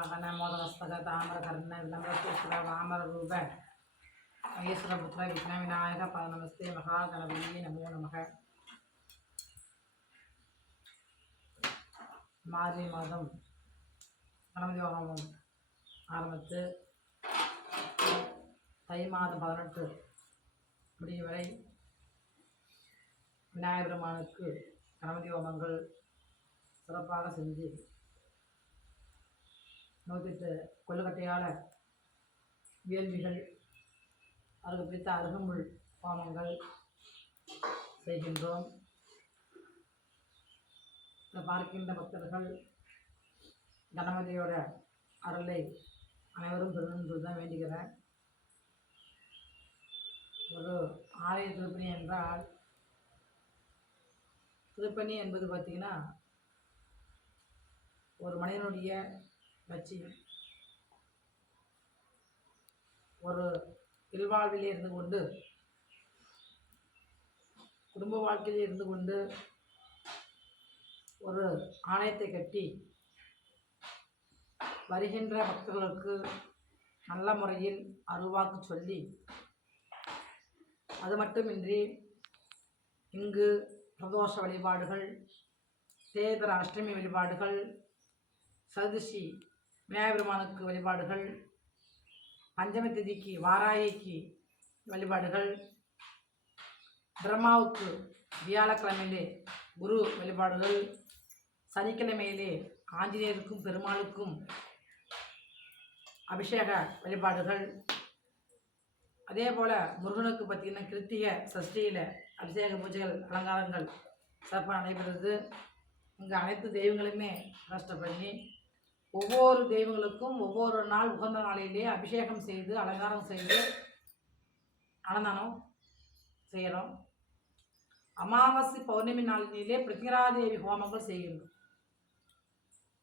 வாகன மோதகஸ்தக தாமரகர்ண விளம்பரசூத்திர வாமர ரூப மகேஸ்வரபுத்திர விக்ன விநாயக நமஸ்தே மகா கணபதியே நமோ நமக. மார்கழி மாதம் கணபதி ஹோமம் ஆரம்பித்து தை மாதம் 18 முடியும் வரை விநாயகர் பெருமானுக்கு கணபதி ஹோமங்கள் சிறப்பாக செஞ்சு 108 கொள்ளுக்கட்டையால் வேள்விகள், அதுக்கு பிடித்த அருகம்புல் ஹோமங்கள் செய்கின்றோம். இதை பார்க்கின்ற பக்தர்கள் கணபதியோட அருளை அனைவரும் பெறணும் தான் வேண்டுகிறேன். ஒரு ஆலய திருப்பணி என்றால், திருப்பணி என்பது பார்த்திங்கன்னா ஒரு மனிதனுடைய லட்சியம். ஒரு இல்வாழ்விலே இருந்து கொண்டு, குடும்ப வாழ்க்கையிலே இருந்து கொண்டு ஒரு ஆலயத்தை கட்டி வருகின்ற பக்தர்களுக்கு நல்ல முறையில் அருள்வாக்கு சொல்லி, அது மட்டுமின்றி இங்கு பிரதோஷ வழிபாடுகள், தேய்பிறை அஷ்டமி வழிபாடுகள், சதுர்த்தி விநாயகர் பெருமானுக்கு வழிபாடுகள், பஞ்சமி திதிக்கு வாராயிக்கு வழிபாடுகள், பிரம்மாவுக்கு வியாழக்கிழமையிலே குரு வழிபாடுகள், சனிக்கிழமையிலே ஆஞ்சநேயருக்கும் பெருமாளுக்கும் அபிஷேக வழிபாடுகள், அதே போல் முருகனுக்கு பார்த்திங்கன்னா கிருத்திகை சஷ்டியில் அபிஷேக பூஜைகள், அலங்காரங்கள் சிறப்பாக நடைபெறுது. இங்கே அனைத்து தெய்வங்களுமே பிரதிஷ்டை பண்ணி ஒவ்வொரு தெய்வங்களுக்கும் ஒவ்வொரு நாள் உகந்த நாளிலே அபிஷேகம் செய்து அலங்காரம் செய்து அன்னதானம் செய்கிறோம். அமாவாசை பௌர்ணமி நாளிலே பிருத்திங்கராதேவி ஹோமங்கள் செய்கின்றோம்.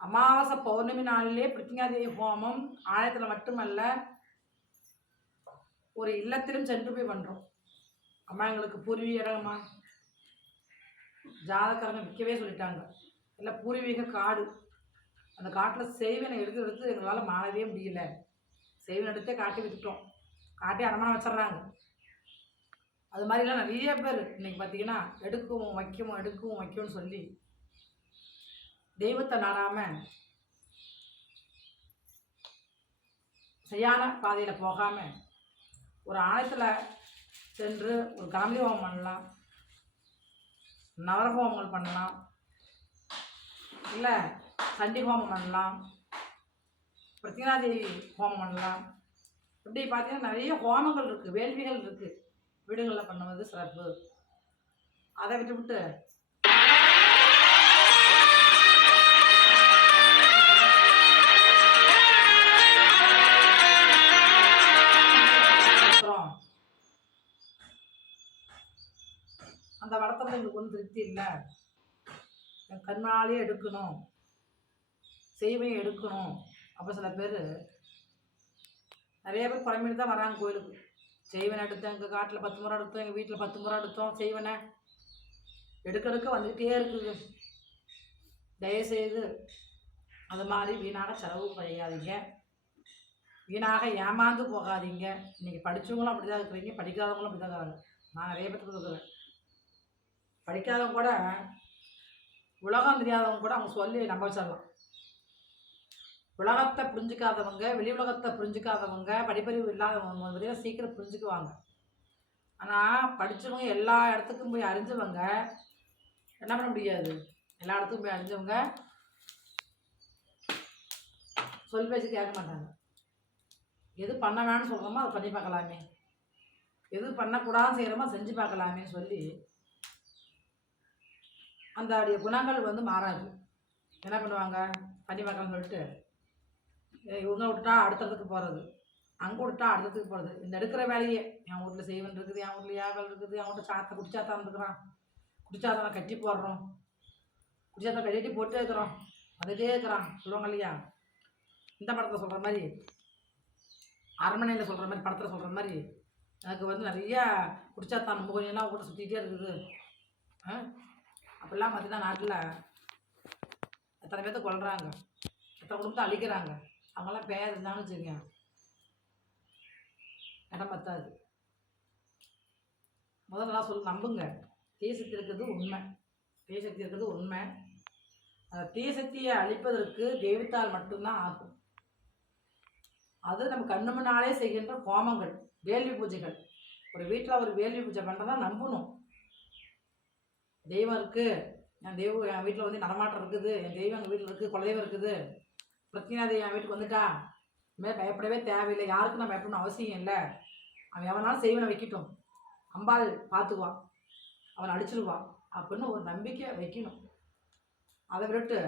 அமாவாசை பௌர்ணமி நாளிலே பிருத்திங்கராதேவி ஹோமம் ஆலயத்தில் மட்டுமல்ல, ஒரு இல்லத்திலும் சென்று போய் பண்ணுறோம். அம்மா எங்களுக்கு பூர்வீக இடமா, ஜாதகரங்க விற்கவே சொல்லிட்டாங்க, இல்லை பூர்வீக காடு, அந்த காட்டில் செய்வனை எடுத்து எங்களால் மாறவே முடியல, செய்வனை எடுத்தே காட்டி விற்றுட்டோம், காட்டி அடமானம் வச்சிட்றாங்க. அது மாதிரிலாம் நிறைய பேர் இன்றைக்கி பார்த்திங்கன்னா எடுக்கவும் வைக்கவும் சொல்லி தெய்வத்தை நாடாமல் சரியான பாதையில் போகாமல் ஒரு ஆலயத்தில் சென்று ஒரு கணபதி ஹோமம் பண்ணலாம், நவரஹோமங்கள் பண்ணலாம், இல்லை சண்டி ஹோமம் பண்ணலாம், பிருத்திங்கராதேவி ஹோமம் பண்ணலாம். இப்படி பார்த்தீங்கன்னா நிறைய ஹோமங்கள் இருக்குது, வேள்விகள் இருக்குது, வீடுகளில் பண்ணுவது சிறப்பு. அதை விட்டு அந்த வளர்த்தல எங்களுக்கு ஒன்றும் திருப்தி இல்லை, என் கண்ணாலே எடுக்கணும், செய்வையை எடுக்கணும். அப்போ சில பேர் நிறைய பேர் குறைமீடு தான் வராங்க கோயிலுக்கு. செய்வனை எடுத்தோம், எங்கள் காட்டில் 10 முறை எடுத்தோம், எங்கள் வீட்டில் 10 முறை எடுத்தோம், செய்வனை எடுக்க வந்துக்கிட்டே இருக்குது. தயவுசெய்து அது மாதிரி வீணாக செலவு செய்யாதீங்க, வீணாக ஏமாந்து போகாதீங்க. இன்றைக்கி படித்தவங்களும் அப்படி தான் இருக்கிறீங்க, படிக்காதவங்களும் அப்படி தான் இருக்கிறாங்க. நான் நிறைய பேருக்கு இருக்கிறேன். படிக்காதவங்க கூட, உலகம் தெரியாதவங்க கூட அவங்க சொல்லி நம்ப வச்சிடலாம். உலகத்தை புரிஞ்சிக்காதவங்க, வெளி உலகத்தை புரிஞ்சிக்காதவங்க, படிப்பறிவு இல்லாதவங்க வந்து சீக்கிரம் புரிஞ்சுக்குவாங்க. ஆனால் படித்தவங்க எல்லா இடத்துக்கும் போய் அறிஞ்சவங்க என்ன பண்ண முடியாது, எல்லா இடத்துக்கும் போய் அறிஞ்சவங்க சொல் பேச்சு கேட்க மாட்டாங்க. எது பண்ண வேணும்னு சொல்கிறோமோ அதை பண்ணி பார்க்கலாமே, எது பண்ணக்கூடாதுன்னு செய்கிறோமோ செஞ்சு பார்க்கலாமேன்னு சொல்லி அந்த குணங்கள் வந்து மாறாது. என்ன பண்ணுவாங்க, பண்ணி பார்க்கலாம்னு சொல்லிட்டு இவங்க விட்டா அடுத்ததுக்கு போகிறது, அங்கே விட்டா அடுத்ததுக்கு போகிறது. இந்த எடுக்கிற வேலையே, என் வீட்டில் செய்வன் இருக்குது, என் வீட்டில் யாகல் இருக்குது, என் வீட்டில் சாத்தை குடிச்சாத்தான் இருக்கிறான், குடிச்சாத்தான கட்டி போடுறோம், குடிச்சாத்தான் கட்டிட்டு போட்டே இருக்கிறோம், வந்துகிட்டே இருக்கிறான் சொல்லுவாங்க இல்லையா. இந்த படத்தில் சொல்கிற மாதிரி, அரண்மனையில் சொல்கிற மாதிரி, படத்தில் சொல்கிற மாதிரி எனக்கு வந்து நிறையா குடிச்சாத்தான் முகலாம் வீட்டை சுற்றிக்கிட்டே இருக்குது. அப்படிலாம் பார்த்தீங்கன்னா நாட்டில் எத்தனை பேர்த்த கொள்கிறாங்க, எத்தனை குடும்பத்தை அழிக்கிறாங்க. அவங்களாம் பேர் இருந்தாலும் வச்சுக்கோங்க இடம் பத்தாது. முதல்ல நான் சொல்ல நம்புங்க, தீசக்தி இருக்கிறது உண்மை, தீசக்தி இருக்கிறது உண்மை. அந்த தீசக்தியை அழிப்பதற்கு தெய்வத்தால் மட்டும்தான் ஆகும். அது நம்ம கண்ணு முன்னாலே செய்கின்ற ஹோமங்கள், வேள்வி பூஜைகள். ஒரு வீட்டில் ஒரு வேள்வி பூஜை பண்ணுறதா நம்பணும். தெய்வம் இருக்குது, என் தெய்வம் என் வீட்டில் வந்து நடமாட்டம் இருக்குது, என் தெய்வம் எங்கள் வீட்டில் இருக்குது, குலதெய்வம் இருக்குது, பிரத்யேகா தெய்வம் என் வீட்டுக்கு வந்துட்டா, இதுமாதிரி பயப்படவே தேவையில்லை, யாருக்கும் நான் பயப்படணும் அவசியம் இல்லை. அவன் எவனாலும் செய்வனை வைக்கட்டும், அம்பாள் பார்த்துக்குவான், அவனை அடிச்சிடுவான் அப்படின்னு ஒரு நம்பிக்கை வைக்கணும். அதை விட்டு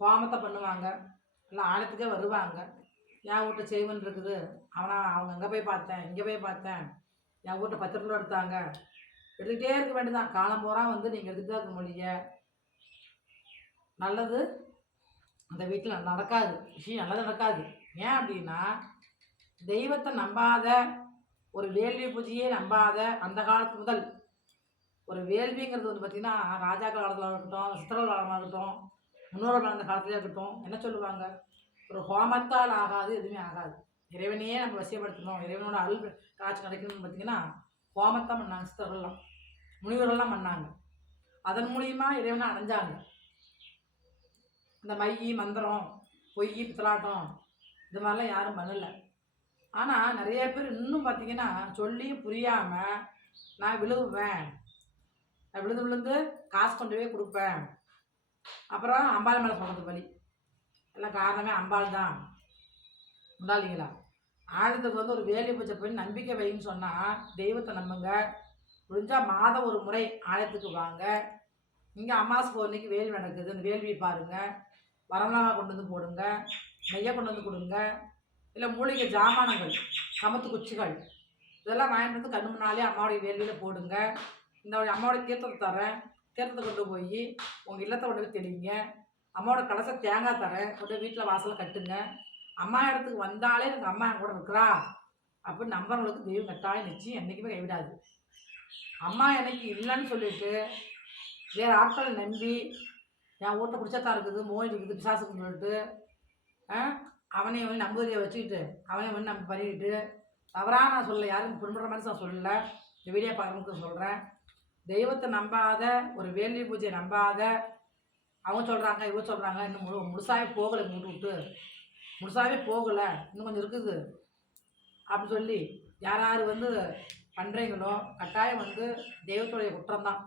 ஹோமத்தை பண்ணுவாங்க, இல்லை ஆலயத்துக்கே வருவாங்க. என் வீட்டை செய்வன் இருக்குது, அவங்க அங்கே போய் பார்த்தேன், இங்கே போய் பார்த்தேன், என் வீட்டை 10 கிலோ எடுத்தாங்க, எடுத்துக்கிட்டே இருக்க வேண்டியதான். காலம் பூரா வந்து நீங்கள் எடுத்துகிட்டு தான் இருக்க முடிய நல்லது அந்த வீட்டில் நடக்காது, விஷயம் நல்லது நடக்காது. ஏன் அப்படின்னா தெய்வத்தை நம்பாத, ஒரு வேள்வி பூஜையே நம்பாத அந்த காலத்து முதல் ஒரு வேள்விங்கிறது வந்து பார்த்திங்கன்னா ராஜா காலத்தில் இருக்கட்டும், சித்திரல் காலமாக இருக்கட்டும், முன்னோர்கள் வாழ்ந்த காலத்துலேயே இருக்கட்டும், என்ன சொல்லுவாங்க, ஒரு ஹோமத்தால் ஆகாது, எதுவுமே ஆகாது. இறைவனையே நம்ம வசியப்படுத்தணும், இறைவனோட அருள் காட்சி கிடைக்கணும்னு பார்த்திங்கன்னா ஹோமத்தான் பண்ணாங்க. சித்தர்கள்லாம் முனிவர்கள்லாம் பண்ணாங்க, அதன் மூலியமா இறைவனை அடைஞ்சாங்க. இந்த மையி மந்திரம் பொய் பித்தலாட்டம் இது மாதிரிலாம் யாரும் பண்ணலை. ஆனால் நிறைய பேர் இன்னும் பார்த்திங்கன்னா சொல்லியும் புரியாமல் நான் விழுவுவேன், நான் விழுந்து காசு கொண்டு போய் கொடுப்பேன், அப்புறம் அம்பாள் மேலே சொல்கிறது பலி, எல்லாம் காரணமே அம்பாள் தான். உண்டாளிங்களா? ஆயுதத்துக்கு வந்து ஒரு வேலை பூஜை போய் நம்பிக்கை வைன்னு சொன்னால் தெய்வத்தை நம்புங்க. முடிஞ்சால் மாதம் ஒரு முறை ஆலயத்துக்கு வாங்க. இங்கே அமாவாசை பௌர்ணமிக்கு வேள்வி நடக்குது, இந்த வேள்வியை பாருங்கள். வரமிளகா கொண்டு வந்து போடுங்க, நெய்யை கொண்டு வந்து கொடுங்க, இல்லை மூலிகை ஜாமானங்கள், சமத்து குச்சிகள் இதெல்லாம் வாங்கிட்டு வந்து கண்ணு முன்னாலே அம்மாவுடைய வேள்வியில் போடுங்க. இந்த அம்மாவோடைய தீர்த்தத்தை தரேன், தீர்த்தத்தை கொண்டு போய் உங்கள் இல்லத்தை கொண்டு போய் தெளிங்க. அம்மாவோட கலசை தேங்காய் தரேன், கொண்டு வீட்டில் வாசலில் கட்டுங்க. அம்மா இடத்துக்கு வந்தாலே எனக்கு அம்மா என் கூட இருக்கிறா அப்படின்னு நம்புறவங்களுக்கு தெய்வம் கட்டாயம் நிச்சயம் என்றைக்குமே கைவிடாது. அம்மா எனக்கு இல்லைன்னு சொல்லிட்டு வேறு ஆட்களை நம்பி என் வீட்டை பிடிச்சத்தான் இருக்குது, மோய் இருக்குது, பிசாசுக்குன்னு சொல்லிட்டு அவனை வந்து நம்புதியை வச்சுக்கிட்டு அவனை வந்து நம்ம பண்ணிக்கிட்டு தவறாக நான் சொல்லலை, யாரும் பின்பற்ற மாதிரி நான் சொல்லலை, இந்த வீடியோ பார்க்குறதுக்கு சொல்கிறேன். தெய்வத்தை நம்பாத, ஒரு வேள்வி பூஜையை நம்பாத, அவங்க சொல்கிறாங்க இவங்க சொல்கிறாங்க, இன்னும் முழுசாவே போகலை, விட்டு முழுசாவே போகலை, இன்னும் கொஞ்சம் இருக்குது அப்படின்னு சொல்லி யார் யார் வந்து பண்ணுறீங்களோ கட்டாயம் வந்து தெய்வத்துடைய குற்றம்தான்,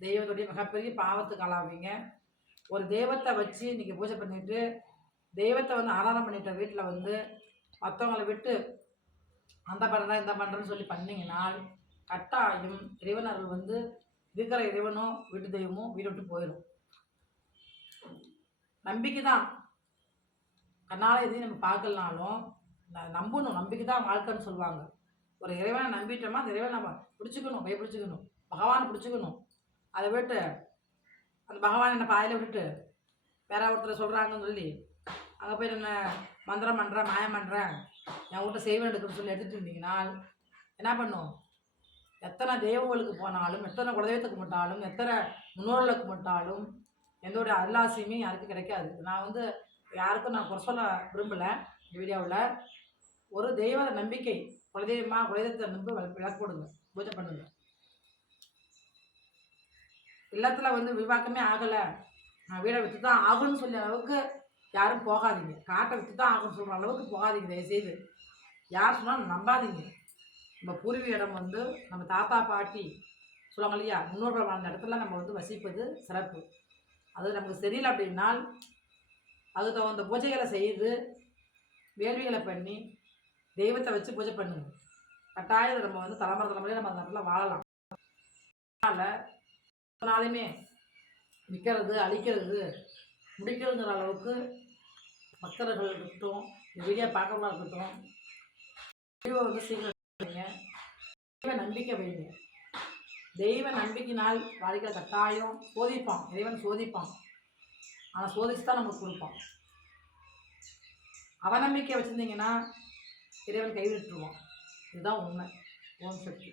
தெய்வத்துடைய மிகப்பெரிய பாவத்துக்கு ஆளாவீங்க. ஒரு தெய்வத்தை வச்சு இன்றைக்கி பூஜை பண்ணிவிட்டு தெய்வத்தை வந்து ஆராதனை பண்ணிட்ட வீட்டில் வந்து மற்றவங்களை விட்டு அந்த பண்ணுறேன் இந்த பண்ணுறேன்னு சொல்லி பண்ணிங்கனால் கட்டாயம் இறைவனர்கள் வந்து இருக்கிற இறைவனும் வீட்டு தெய்வமும் வீடு விட்டு போயிடும். நம்பிக்கை தான், கண்ணால் எதையும் நம்ம பார்க்கலனாலும் நம்பணும், நம்பிக்கை தான் வாழ்க்கைன்னு சொல்லுவாங்க. ஒரு இறைவனை நம்பிட்டோமா அந்த இறைவனை நம்ம பிடிச்சிக்கணும், பிடிச்சிக்கணும், பகவானை பிடிச்சிக்கணும். அதை விட்டு அந்த பகவான் என்னை பாதையில் விட்டுட்டு வேற ஒருத்தர் சொல்கிறாங்கன்னு சொல்லி அங்கே போய் நான் மந்திரம் பண்ணுறேன், மாயம் பண்ணுறேன், என் வீட்டை செய்வன் எடுக்குன்னு சொல்லி எடுத்துகிட்டு இருந்தீங்கன்னா என்ன பண்ணும்? எத்தனை தெய்வங்களுக்கு போனாலும், எத்தனை குலதெய்வத்துக்கு மட்டும், எத்தனை முன்னோர்களுக்கு மட்டும் எந்த ஒரு அருளாசியுமே யாருக்கும் கிடைக்காது. நான் வந்து யாருக்கும் நான் குறை சொல்ல விரும்பலை இந்த வீடியோவில். ஒரு தெய்வ நம்பிக்கை, குலதெய்வத்தை நம்பி விளக்கு போடுங்க, பூஜை பண்ணுங்க. இல்லத்தில் வந்து விவாக்கமே ஆகலை, நான் வீடை விற்று தான் ஆகும்னு சொல்ல அளவுக்கு யாரும் போகாதீங்க, காட்டை விற்று தான் ஆகும்னு சொல்கிற அளவுக்கு போகாதீங்க தயவுசெய்து. யார் சொன்னாலும் நம்பாதீங்க. நம்ம பூர்வீக இடம் வந்து நம்ம தாத்தா பாட்டி சொல்லுவாங்க இல்லையா, முன்னோர்கள் வாழ்ந்த இடத்துல நம்ம வந்து வசிப்பது சிறப்பு. அது நமக்கு சரியில்லை அப்படின்னால் அது தகுந்த பூஜைகளை செய்து வேள்விகளை பண்ணி தெய்வத்தை வச்சு பூஜை பண்ணுங்க. கட்டாயம் நம்ம வந்து தலைமுறையாக நம்ம அந்த இடத்துல வாழலாம். அதனால் நாளையுமே விற்கிறது அழிக்கிறது முடிக்கிறதுங்கிற அளவுக்கு பக்தர்கள் இருக்கட்டும், இந்த வீடியோ பார்க்கறவங்களா இருக்கட்டும், வீடியோ வந்து சீக்கிரம் தெய்வ நம்பிக்கை வைங்க. தெய்வ நம்பிக்கையினால் வாழ்க்கையில் கட்டாயம் சோதிப்பான், இறைவன் சோதிப்பான், ஆனால் சோதிச்சு தான் நமக்கு கொடுப்பான். அவநம்பிக்கை வச்சுருந்தீங்கன்னா இறைவன் கைவிட்டுருவான். இதுதான் உண்மை. ஓம் சக்தி.